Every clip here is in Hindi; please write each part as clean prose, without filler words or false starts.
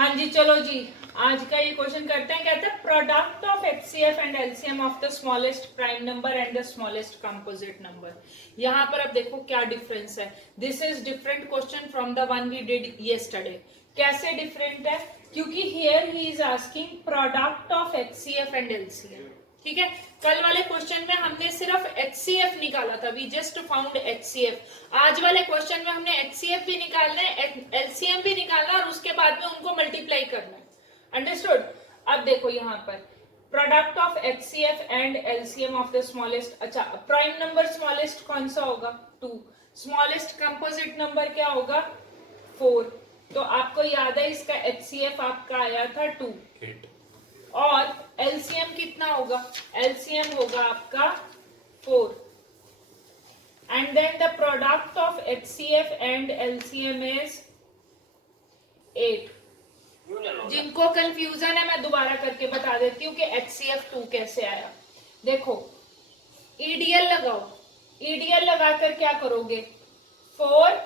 हाँ जी, चलो जी, आज का ये क्वेश्चन करते हैं। कहते हैं product of HCF and LCM of the smallest prime number and the smallest composite number. यहाँ पर अब देखो क्या डिफरेंस है। This is different question from the one we did yesterday. कैसे डिफरेंट है? क्योंकि here he is asking product of HCF and LCM. ठीक है, कल वाले क्वेश्चन में हमने सिर्फ एचसीएफ निकाला था, वी जस्ट फाउंड एचसीएफ। आज वाले क्वेश्चन में हमने एचसीएफ भी निकालना है, एलसीएम भी निकालना है और उसके बाद में उनको मल्टीप्लाई करना है। अंडरस्टूड? अब देखो यहाँ पर product of HCF and LCM of the smallest. अच्छा, प्राइम नंबर स्मॉलेस्ट कौन सा होगा? 2। स्मॉलेस्ट कंपोजिट नंबर क्या होगा? 4। तो आपको याद है इसका एचसीएफ आपका आया था 2। 8 और एलसीएम कितना होगा? एलसीएम होगा आपका 4। And then the product of HCF and LCM is 8। जिनको कंफ्यूजन है मैं दोबारा करके बता देती हूँ कि एचसीएफ 2 कैसे आया। देखो, ईडीएल लगाओ। ईडीएल लगाकर क्या करोगे? 4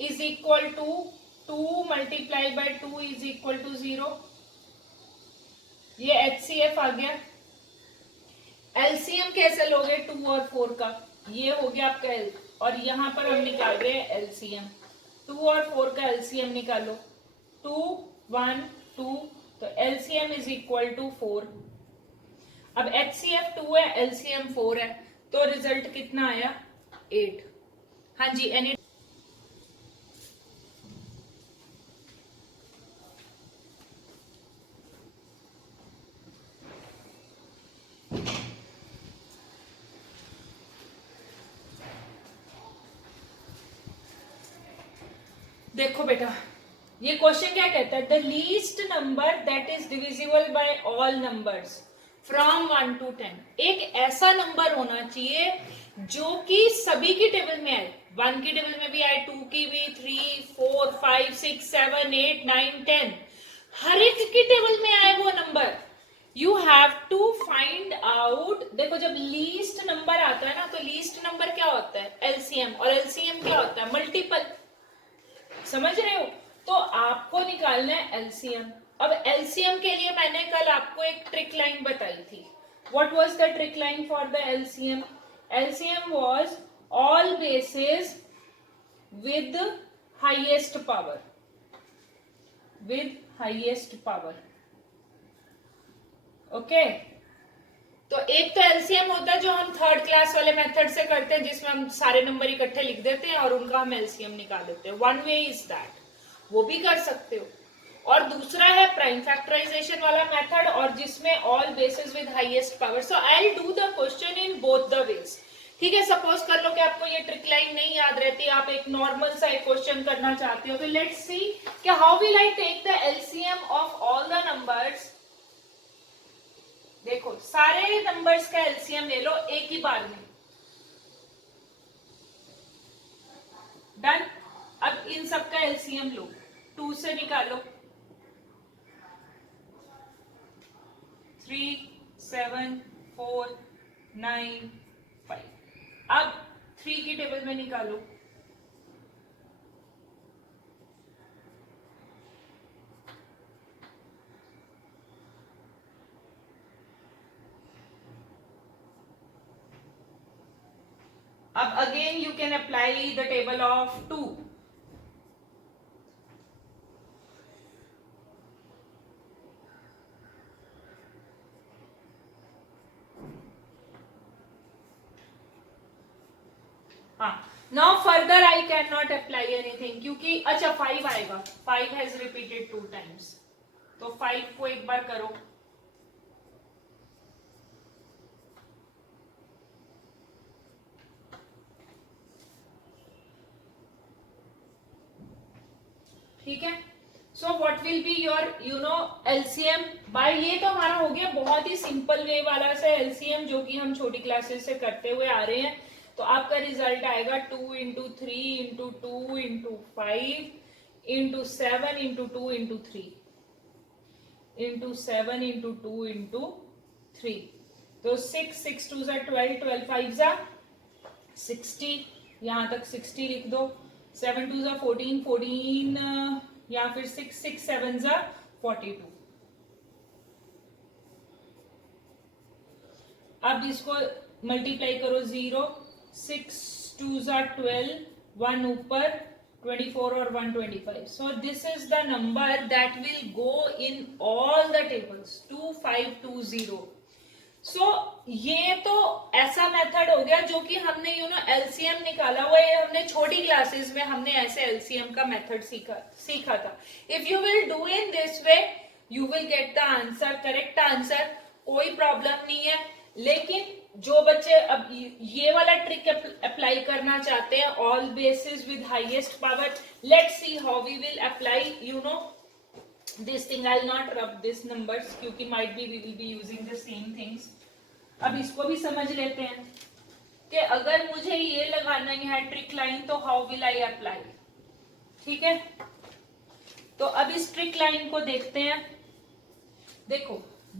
is equal to 2 multiply by 2 is equal to 0। ये एचसीएफ आ गया। एलसीएम कैसे लोगे 2 और 4 का? ये हो गया आपका एल, और यहां पर हम निकाल रहे हैं एलसीएम। 2 और 4 का एलसीएम निकालो। 2 1 2, तो एलसीएम इज इक्वल टू 4। अब एचसीएफ 2 है, एलसीएम 4 है, तो रिजल्ट कितना आया? 8। हाँ जी, एनी? देखो बेटा, ये क्वेश्चन क्या कहता है? The least number that is divisible by all numbers from 1 to 10। एक ऐसा नंबर होना चाहिए जो कि सभी की टेबल में आए। 1 की टेबल में भी आए, 2 की भी, 3 4 5 6 7 8 9 10, हर एक की टेबल में आए वो number. You have to find out. देखो, जब लीस्ट नंबर आता है ना, तो लीस्ट नंबर क्या होता है? एलसीएम। और एलसीएम क्या होता है? मल्टीपल। समझ रहे हो? तो आपको निकालना है एलसीएम। अब एलसीएम के लिए मैंने कल आपको एक ट्रिक लाइन बताई थी। What was the trick line for the LCM? LCM was all bases with highest power. With highest power. Okay, तो एक तो एलसीएम होता है जो हम थर्ड क्लास वाले मेथड से करते हैं, जिसमें हम सारे नंबर इकट्ठे लिख देते हैं और उनका हम एलसीएम निकाल देते हैं। वन वे इज दैट, वो भी कर सकते हो। और दूसरा है प्राइम फैक्टराइजेशन वाला मेथड, और जिसमें all basis with highest power. So I will do the question in both the ways. ठीक है, सपोज कर लो कि आपको ये ट्रिक लाइन नहीं याद रहती, आप एक नॉर्मल सा एक क्वेश्चन करना चाहते हो, तो लेट्स सी कि how will I take the LCM of all the numbers. देखो, सारे नंबर्स का एलसीएम ले लो एक ही बार में। डन। अब इन सब का एलसीएम लो, 2 से निकालो। 3 7 4 9 5। अब 3 की टेबल में निकालो। अब again you can apply the table of 2। हाँ, now further I can not apply anything, क्योंकि अच्छा 5 आएगा। 5 हैज रिपीटेड 2 टाइम्स, तो 5 को एक बार करो। ठीक है, so what will be your LCM bye. ये तो हमारा हो गया बहुत ही सिंपल वे वाला सा एलसीएम, जो कि हम छोटी क्लासेस से करते हुए आ रहे हैं। तो आपका रिजल्ट आएगा 2 into 3 into 2 into 5 into 7 into 2 into 3 into 7 into 2 into 3। तो 6 6 2 12 12 5 60, यहां तक 60 लिख दो। 7 2 14 14, या फिर 6 6 7 42। अब इसको मल्टीप्लाई करो, 0 6 2 12, 1 ऊपर 24 और 125. So this is the number that will go in all the tables 2520. So ये तो ऐसा मेथड हो गया जो कि हमने एलसीएम निकाला हुआ है। हमने छोटी क्लासेस में हमने ऐसे एलसीएम का मेथड सीखा था। If you will do in this way you will get the answer, correct answer, कोई प्रॉब्लम नहीं है। लेकिन जो बच्चे अब ये वाला ट्रिक अप्लाई करना चाहते हैं, all basis with highest power, let's see how we will apply this thing. I will not rub this numbers क्योंकि might be we will be using the same things. अब इसको भी समझ लेते हैं कि अगर मुझे ये लगाना है ट्रिक लाइन तो हाउ विल आई अप्लाई। ठीक है, तो अब इस ट्रिक लाइन को देखते हैं। देखो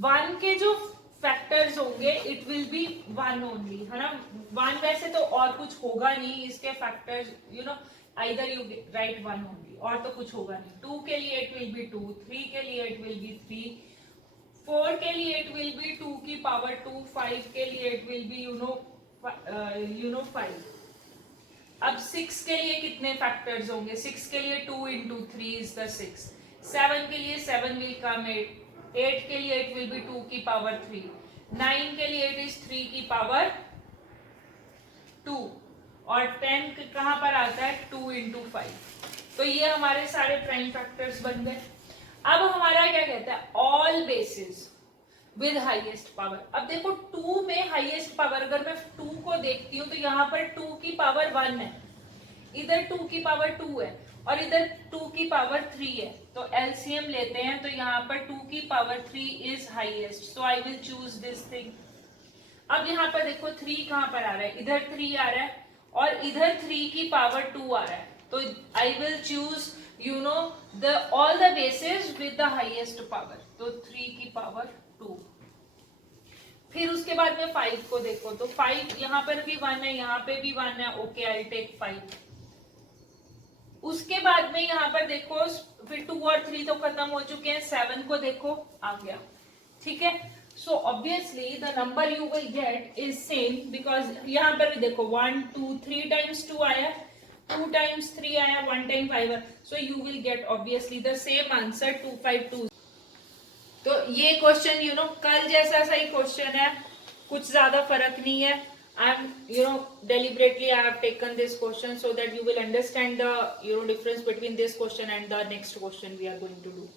1 के जो फैक्टर्स होंगे इट विल बी 1 ओनली, है ना। 1 वैसे तो और कुछ होगा नहीं, इसके factors either you right 1 only, और तो कुछ होगा नहीं। 2 के लिए इट विल बी 2, 3 के लिए इट विल बी 3, 4 के लिए इट विल बी 2 की पावर 2, 5 के लिए इट विल बी 5। अब 6 के लिए कितने फैक्टर्स होंगे? 6 के लिए 2 into 3 is the 6, 7 के लिए 7 will come 8, 8 के लिए it will be 2 की पावर 3, 9 के लिए it is 3 की पावर 2, और 10 कहां पर आता है? 2 into 5। तो ये हमारे सारे प्राइम फैक्टर्स बन गए। अब हमारा क्या कहता है? All basis with highest power. अब देखो 2 में हाईएस्ट पावर, अगर मैं 2 को देखती हूँ तो यहाँ पर 2 की पावर 1 है, इधर 2 की पावर 2 है, और इधर 2 की पावर 3 है। तो एलसीएम लेते हैं तो यहाँ पर 2 की power 3 is highest, so I will choose this thing. अब यहाँ पर देखो 3 कहाँ पर आ रहा है? इधर 3 आ रहा है और इधर 3 की पावर 2 आ रहा है, तो I will choose all the bases with the highest power, तो 3 की पावर 2। फिर उसके बाद में 5 को देखो तो 5 यहाँ पर भी 1 है, यहाँ पे भी 1 है, ओके आई टेक 5। उसके बाद में यहाँ पर देखो फिर 2 और 3 तो खत्म हो चुके हैं, 7 को देखो आ गया। ठीक है, so obviously the number you will gate is same, because यहाँ पर भी देखो 1 2 3 टाइम्स 2 आया, 2 times 3 आया, 1 time 5 आया, so you will get obviously the same answer 252। तो ये क्वेश्चन कल जैसा सही क्वेश्चन है, कुछ ज्यादा फर्क नहीं है। I am deliberately I have taken this question so that you will understand the difference between this question and the next question we are going to do।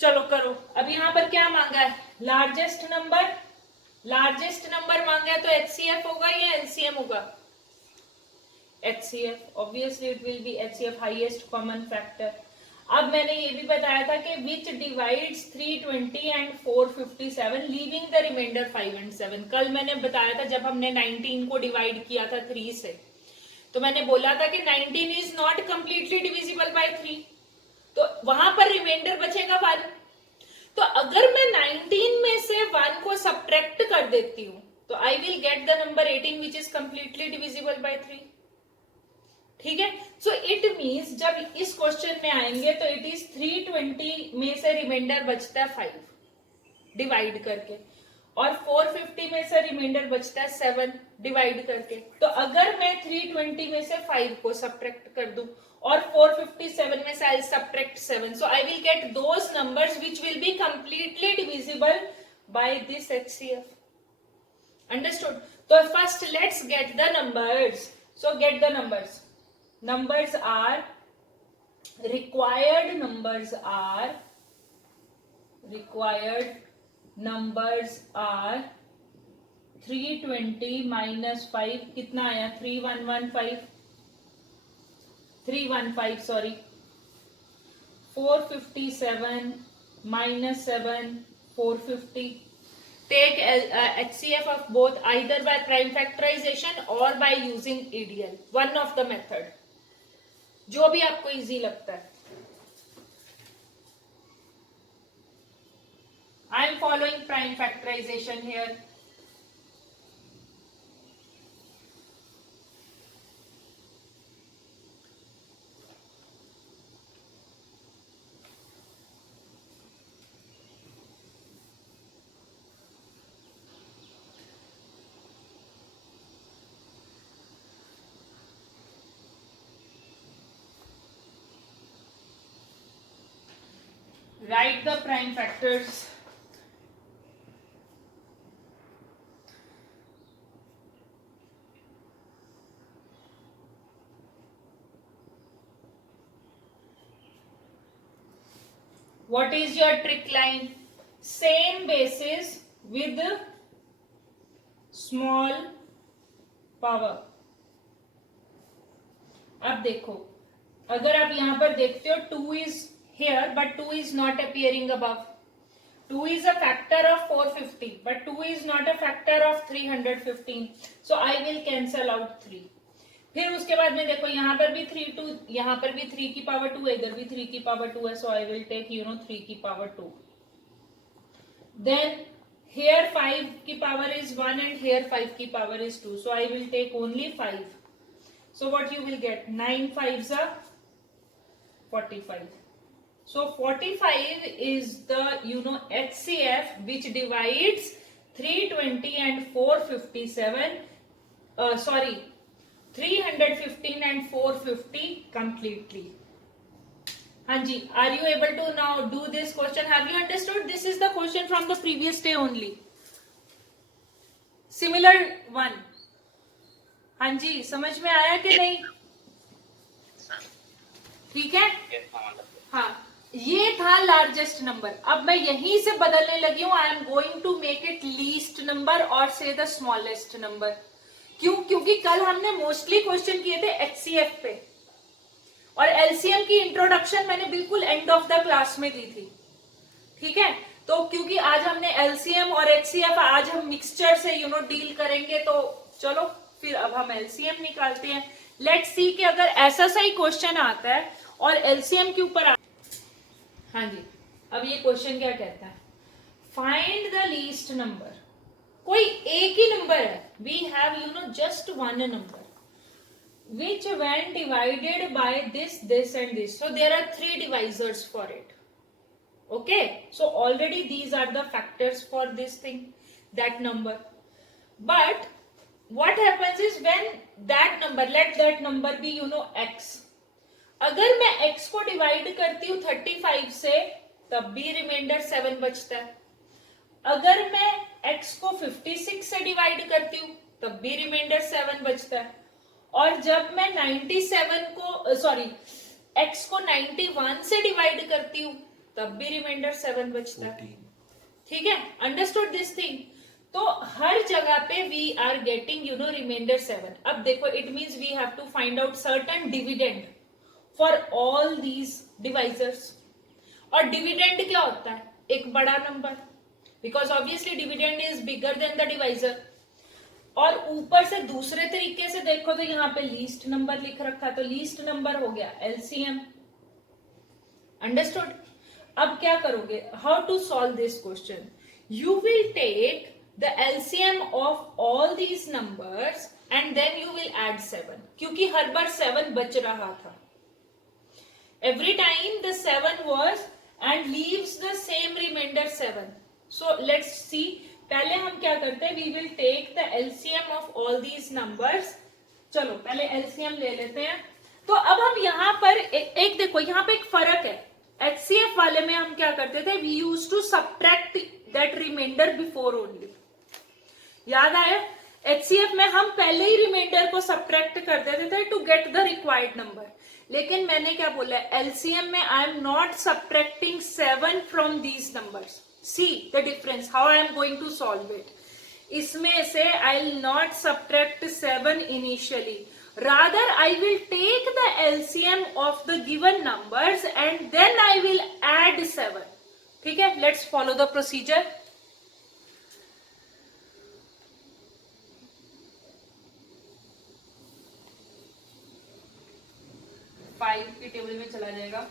चलो करो। अब यहाँ पर क्या मांगा है? लार्जेस्ट नंबर, लार्जेस्ट नंबर मांगा है, तो एचसीएफ होगा या एलसीएम होगा? HCF, obviously it will be HCF, highest common factor। अब मैंने ये भी बताया था कि which divides 320 and 457 leaving the remainder 5 and 7। कल मैंने बताया था जब हमने 19 को डिवाइड किया था 3 से, तो मैंने बोला था कि 19 is not completely divisible by 3, तो वहां पर रिमाइंडर बचेगा 1। तो अगर मैं 19 में से 1 को सब्ट्रैक्ट कर देती हूँ तो आई will get the number 18 which is completely divisible bye 3। ठीक है, सो इट मीन्स जब इस क्वेश्चन में आएंगे तो इट इज 320 में से रिमाइंडर बचता है 5 डिवाइड करके, और 450 में से रिमाइंडर बचता है 7 डिवाइड करके। तो अगर मैं 320 में से 5 को सब्ट्रैक्ट कर दूं और 457 में से I subtract 7, so I will get those numbers which will be completely divisible by this HCF। Understood? तो first let's get the numbers. So get the numbers. Numbers are required numbers are 320 minus 5 कितना आया? 315 sorry, 457 minus 7 450। Take HCF of both either by prime factorization or by using EDL, one of the method, जो भी आपको इजी लगता है। I am following prime factorization here. Write the prime factors. What is your trick line? Same basis with small power. अब देखो, अगर आप यहां पर देखते हो 2 is here but 2 is not appearing above. 2 is a factor of 450 but 2 is not a factor of 315. So I will cancel out 3. फिर उसके बाद में देखो यहाँ पर भी 3 2, यहाँ पर भी 3 की पावर 2 है, इधर भी 3 की पावर 2 है. So I will take 3 की पावर 2. Then here 5 की power is 1 and here 5 की power is 2. So I will take only 5. So what you will get? 9 5s are 45. So 45 is the HCF which divides 320 and 457. 315 and 450 completely. Hanji, are you able to now do this question? Have you understood? This is the question from the previous day only. Similar one. hanji, समझ में आया कि नहीं? ठीक है? हाँ, ये था लार्जेस्ट नंबर. अब मैं यहीं से बदलने लगी हूं. I am going to make it least number और से द स्मॉलेस्ट नंबर. क्यों? क्योंकि कल हमने मोस्टली क्वेश्चन किए थे एचसीएफ पे और एलसीएम की इंट्रोडक्शन मैंने बिल्कुल एंड ऑफ द क्लास में दी थी. ठीक है? तो क्योंकि आज हमने एलसीएम और एचसीएफ आज हम मिक्सचर से डील करेंगे, तो चलो फिर अब हम एलसीएम निकालते हैं. लेट्स सी कि अगर ऐसा सा ही क्वेश्चन आता है और एलसीएम के ऊपर हाँ जी, अब ये क्वेश्चन क्या कहता है? Find the least number. कोई एक ही नंबर है. We have just one number which when divided by this and this, so there are 3 divisors for it. Okay, so already these are the factors for this thing, that number. But what happens is when that number, let that number be x. अगर मैं x को डिवाइड करती हूँ 35 से, तब भी रिमाइंडर 7 बचता है. अगर मैं x को 56 से डिवाइड करती हूँ, तब भी रिमाइंडर 7 बचता है. और जब मैं 97 को x को 91 से डिवाइड करती हूँ, तब भी रिमाइंडर 7 बचता है. ठीक है? Understood this thing? तो हर जगह पे वी आर गेटिंग रिमाइंडर 7. अब देखो, it means we have to find out certain dividend for all these divisors. और डिविडेंड क्या होता है? एक बड़ा number, because obviously dividend is bigger than the divisor. और ऊपर से दूसरे तरीके से देखो तो यहाँ पे लीस्ट नंबर लिख रखा है, तो लीस्ट नंबर हो गया एलसीएम. अंडरस्टूड? अब क्या करोगे? How to solve this question? You will take the LCM of all these numbers and then you will add 7, क्योंकि हर बार 7 बच रहा था. Every time the 7 was and leaves the same remainder 7. So let's see. पहले हम क्या करते हैं? We will take the LCM of all these numbers. चलो पहले एलसीएम ले लेते हैं. तो अब हम यहाँ पर एक देखो, यहाँ पे एक फर्क है. एचसीएफ वाले में हम क्या करते थे? We use to subtract that remainder before only. याद आया? एचसीएफ में हम पहले ही रिमाइंडर को सबट्रैक्ट कर देते थे to get the required number. लेकिन मैंने क्या बोला? एलसीएम में I am not subtracting 7 from these numbers. See the difference, how I am going to solve it. इसमें से I will not subtract 7 initially. Rather, I will take the LCM of the given numbers and then I will add 7. ठीक है? Let's follow the procedure. Five की टेबल में चला जाएगा.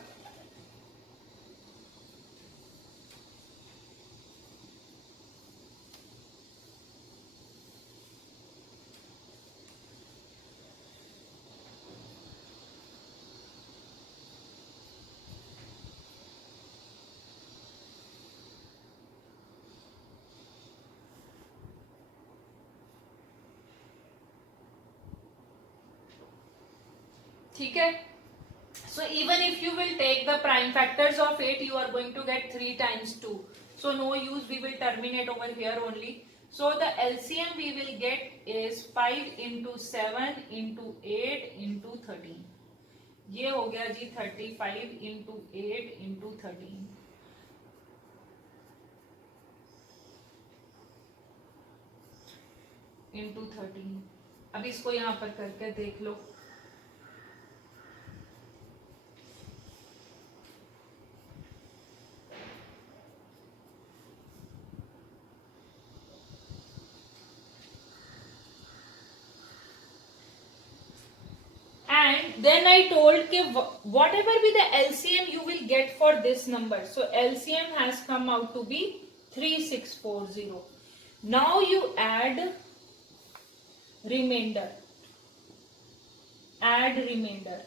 ठीक है? So even if you will take the prime factors of 8, you are going to get 3 times 2. So no use, we will terminate over here only. So the LCM we will get is 5 into 7 into 8 into 13. ये हो गया जी 35 into 8 into 13. into 13. अब इसको यहाँ पर करके देख लो. And then I told कि whatever be the LCM you will get for this number. So LCM has come out to be 3640. Now you add remainder. Add remainder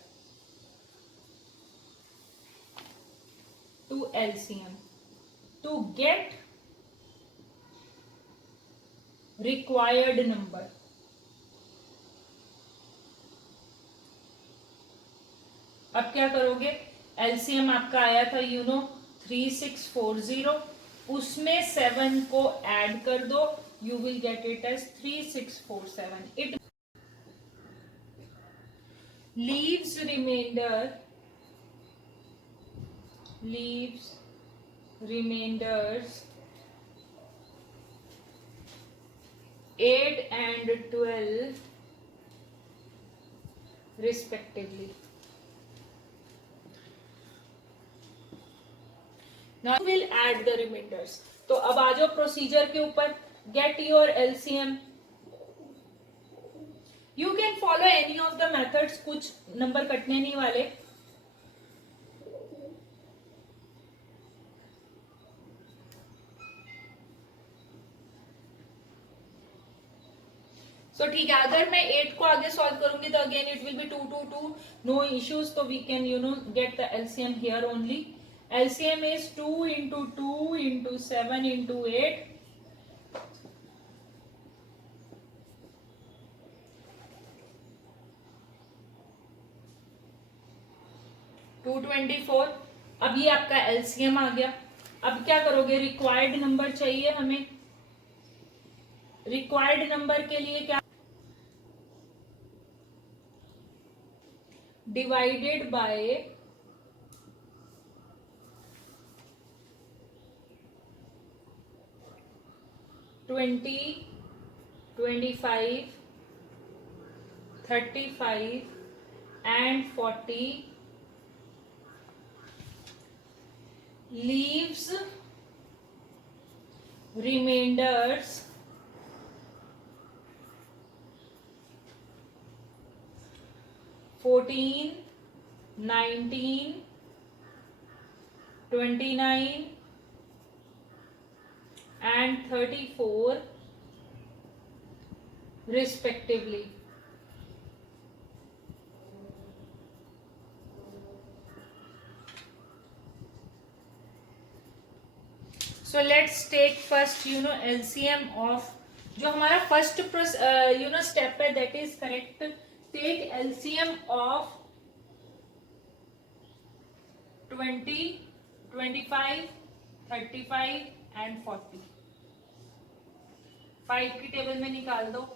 to LCM to get required number. अब क्या करोगे, एलसीएम आपका आया था 3640, उसमें 7 को ऐड कर दो, you will get it as 3647. It leaves remainders 8 and 12 respectively. Now we'll add the remainders. तो अब आ जाओ प्रोसीजर के ऊपर. Get your LCM. You can follow any of the methods. कुछ नंबर कटने नहीं वाले. So ठीक है, अगर मैं 8 को आगे सॉल्व करूंगी तो again it will be 2 2 2, no issues. तो we can get the LCM here only. LCM is 2 into 2 into 7 into 8. $224. अब ये आपका LCM आ गया. अब क्या करोगे, रिक्वायर्ड नंबर चाहिए हमें. रिक्वायर्ड नंबर के लिए क्या, divided by 20, 25, 35 and 40 leaves remainders 14, 19, 29 and 34 respectively. So let's take first LCM of जो हमारा फर्स्ट स्टेप है, that is correct. Take LCM of 20, 25, 35 and 40. 5 की टेबल में निकाल दो.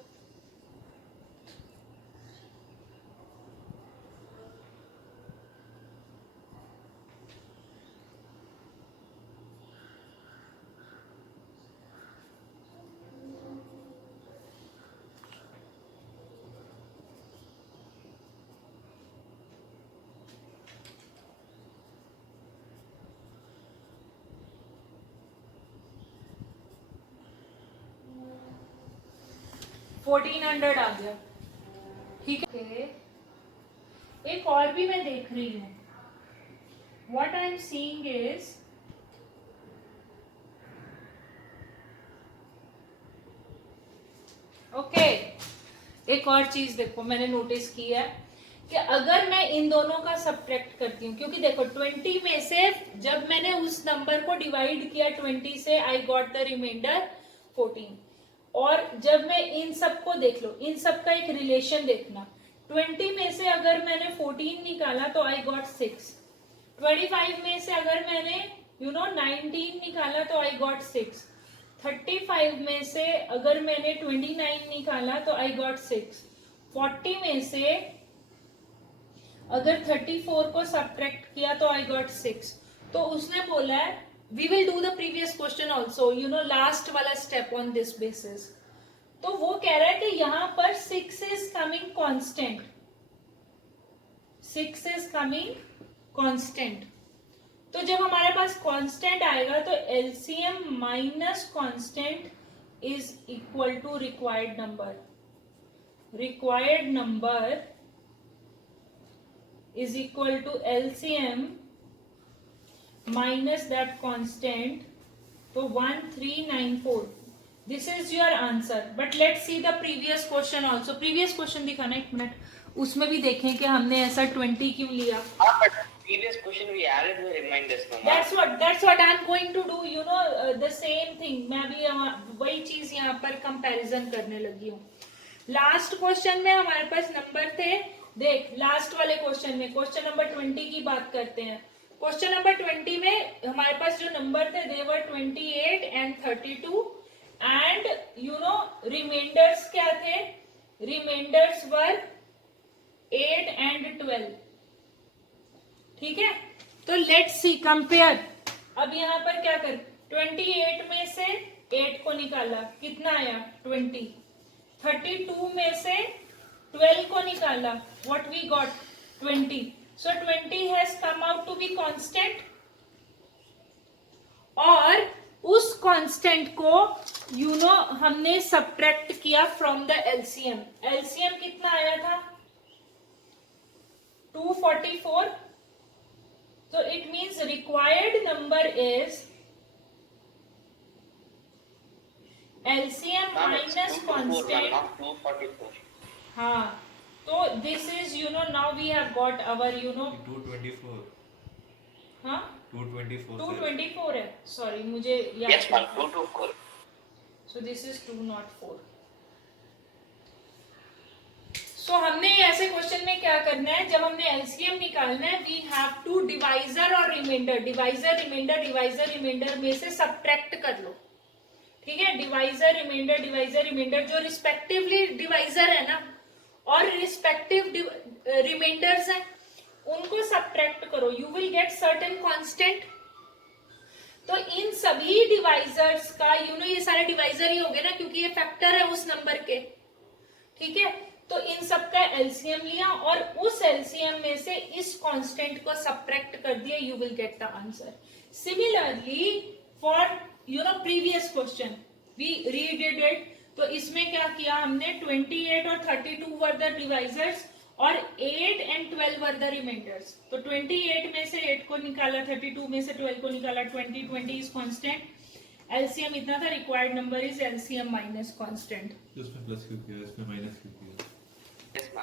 $1400 आ गया. ठीक है, एक और भी मैं देख रही हूं. What I am seeing is okay, एक और चीज देखो मैंने नोटिस की है कि अगर मैं इन दोनों का सब्ट्रैक्ट करती हूँ, क्योंकि देखो 20 में से जब मैंने उस नंबर को डिवाइड किया 20 से, आई गॉट द रिमाइंडर 14. और जब मैं इन सब को देख लो, इन सब का एक रिलेशन देखना, 20 में से अगर मैंने 14 निकाला तो आई गॉट 6। 25 में से अगर मैंने 19 निकाला तो आई गॉट 6। 35 में से अगर मैंने 29 निकाला तो आई गॉट 6। 40 में से अगर 34 को सब्ट्रैक्ट किया तो आई गॉट 6। तो उसने बोला है we will do the previous question also, last वाला स्टेप ऑन दिस बेसिस। तो वो कह रहा है कि यहां पर 6 is coming constant, 6 is coming constant. तो जब हमारे पास कांस्टेंट आएगा तो LCM minus constant is equal to required number. Required number is equal to LCM minus that constant, so 1394. This is your answer. But let's see the previous question also. Previous question दिखाना एक मिनट, उसमें भी देखें कि हमने ऐसा 20 क्यों लिया. Previous question we added the reminders. That's what I'm going to do. The same thing. मैं भी वही चीज यहाँ पर कंपैरिजन करने लगी हूँ. लास्ट क्वेश्चन में हमारे पास नंबर थे, देख लास्ट वाले क्वेश्चन में क्वेश्चन नंबर 20 की बात करते हैं. क्वेश्चन नंबर 20 में हमारे पास जो नंबर थे they were 28 and 32 and remainders क्या थे? Remainders were 8 and 12. ठीक है, तो लेट्स सी कंपेयर. अब यहाँ पर क्या कर, 28 में से 8 को निकाला, कितना आया? 20. 32 में से 12 को निकाला, what we got? 20. So 20 has come out to be constant. और उस कांस्टेंट को हमने सब्ट्रैक्ट किया फ्रॉम द एलसीएम. एलसीएम कितना आया था? 244. So it means required number is LCM minus constant. हाँ, तो this is now we have got our 224. हाँ 224. 224 है. सॉरी मुझे याद. Yes, ma'am. 224. So this is 204. So हमने ऐसे क्वेश्चन में क्या करना है, जब हमने एलसीएम निकालना है वी हैव टू डिवाइजर और remainder, divisor remainder, divisor remainder में से सब्ट्रैक्ट कर लो. ठीक है, डिवाइजर रिमाइंडर जो रिस्पेक्टिवली डिवाइजर है ना और रिस्पेक्टिव रिमाइंडर्स हैं उनको सब्ट्रैक्ट करो, you will get certain constant. तो इन सभी डिवाइजर्स का ये सारे डिवाइजर ही हो गए ना, क्योंकि ये फैक्टर है उस नंबर के. ठीक है, तो इन सब का एलसीएम लिया और उस एलसीएम में से इस कांस्टेंट को सब्ट्रैक्ट कर दिया, you will get the answer. Similarly for previous question we redid it. तो इसमें क्या किया हमने, 28 और 32 वर द डिवाइजर्स और 8 एंड 12 वर द रिमाइंडर्स. तो 28 में से 8 को निकाला, 32 में से 12 को निकाला, 20 इज कांस्टेंट. एलसीएम इतना था, required number is LCM minus constant. इसमें प्लस क्यों किया, इसमें माइनस क्यों किया? Yes, ma'am.